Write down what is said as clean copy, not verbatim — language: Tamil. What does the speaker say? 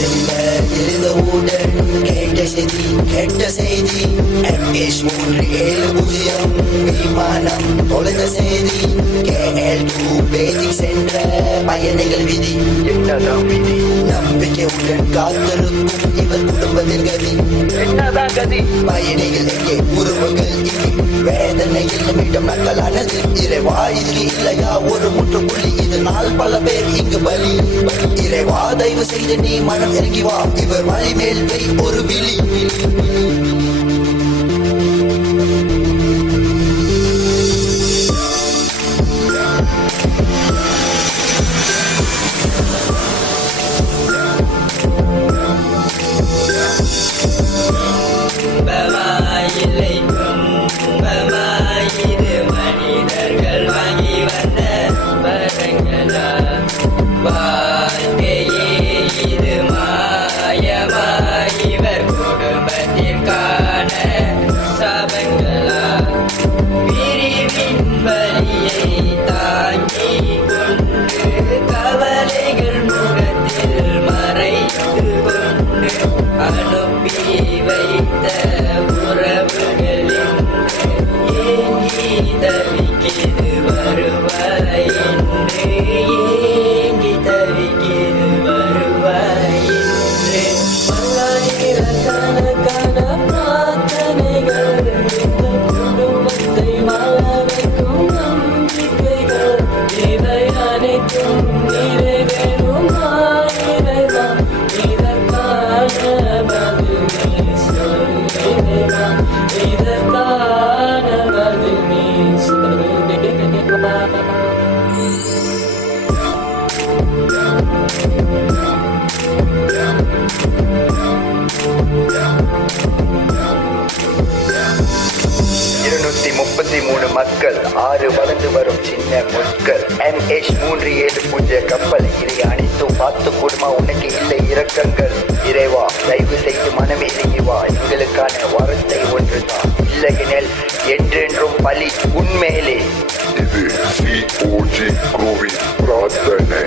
மெல்ல எழுந்தவுடன் கேட்ட செய்தி MH370 விமானம் தொலைந்த செய்தி KL2 பேசிக் சென்ற பயணிகள் விதி என்னதான் விதி நம்பிக்கையுடன் காத்திருக்கும் இவர் குடும்பத்தின் கதி என்னதான் கதி பயணிகள் எங்கே உறவுகள் இங்கே வேதனையில் மீண்டும் மக்களானது இறைவா இதுக்கு இல்லையா ஒரு முற்றுப்புள்ளி இதனால் பல பேர் இங்கு பலி இறைவா தயவு செய்து நீ மனம் இறங்கி வா இவர் வழி மேல் வை ஒரு விழி மக்கள் 6 வளர்ந்து வரும் சின்ன முட்கள் MH370 கப்பல் இதை அனைத்தும் பார்த்து கூடுமா உனக்கு இல்லை இரக்கங்கள் இறைவா தயவு செய்து மனமே செய்வா எங்களுக்கான வார்த்தை ஒன்றுதான் இல்லையெனில் என்றென்றும் பலி உண்மையிலே இது COG குருவின் பிரார்த்தனை